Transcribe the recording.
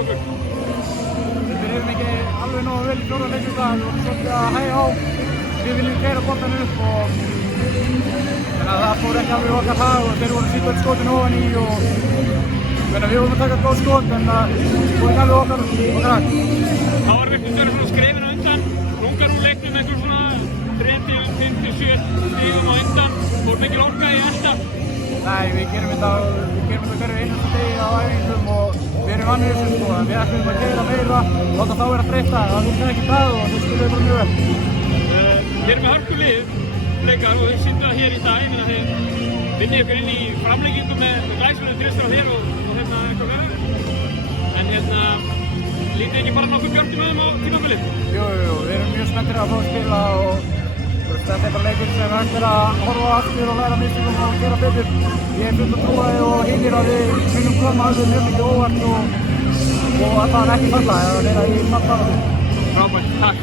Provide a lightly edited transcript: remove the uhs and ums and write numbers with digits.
okkur? Við erum ekki alveg nógu vel í fjórða leik í dag og svolítið að hægja á. Við viljum keyra boltann upp og þannig að það fór ekki alveg í okkar hag og þeir voru að sýta öll skotin ofan í og við vorum að taka góð skot en það fór ekki alveg okkar hag. Það var virtist verið svona skrefin á undan, rungar úr leiknum einhver svona 30-57 stigum á undan, fór mikil orka í elda. Nei, við gerum þetta hverju einasta degi á æfingum og við erum vannir þessu sko, við ætlum að keyra meira, láta þá vera þreytta, það virkar ekki í dag og þau spiluðu bara mjög vel. Hér með hörkulið leikar og þið sýndu það hér í dag, þeir vinnið ykkur inn í framlengingu með glæsverðinu þristur á þér og eitthvað verður. En lítið ekki bara nokkuð björnum öðum á tímabilið? Jú, við erum mjög spenntir að fá að spila og þetta er bara leikur sem hægt er að horfa á aftur og læra mistökum og gera betur. Ég er fullt að trúa og hinir að við munum koma alveg mjög mikið óvart og allavega ekki falla eða vera í fallbaráttu. Frábært, takk.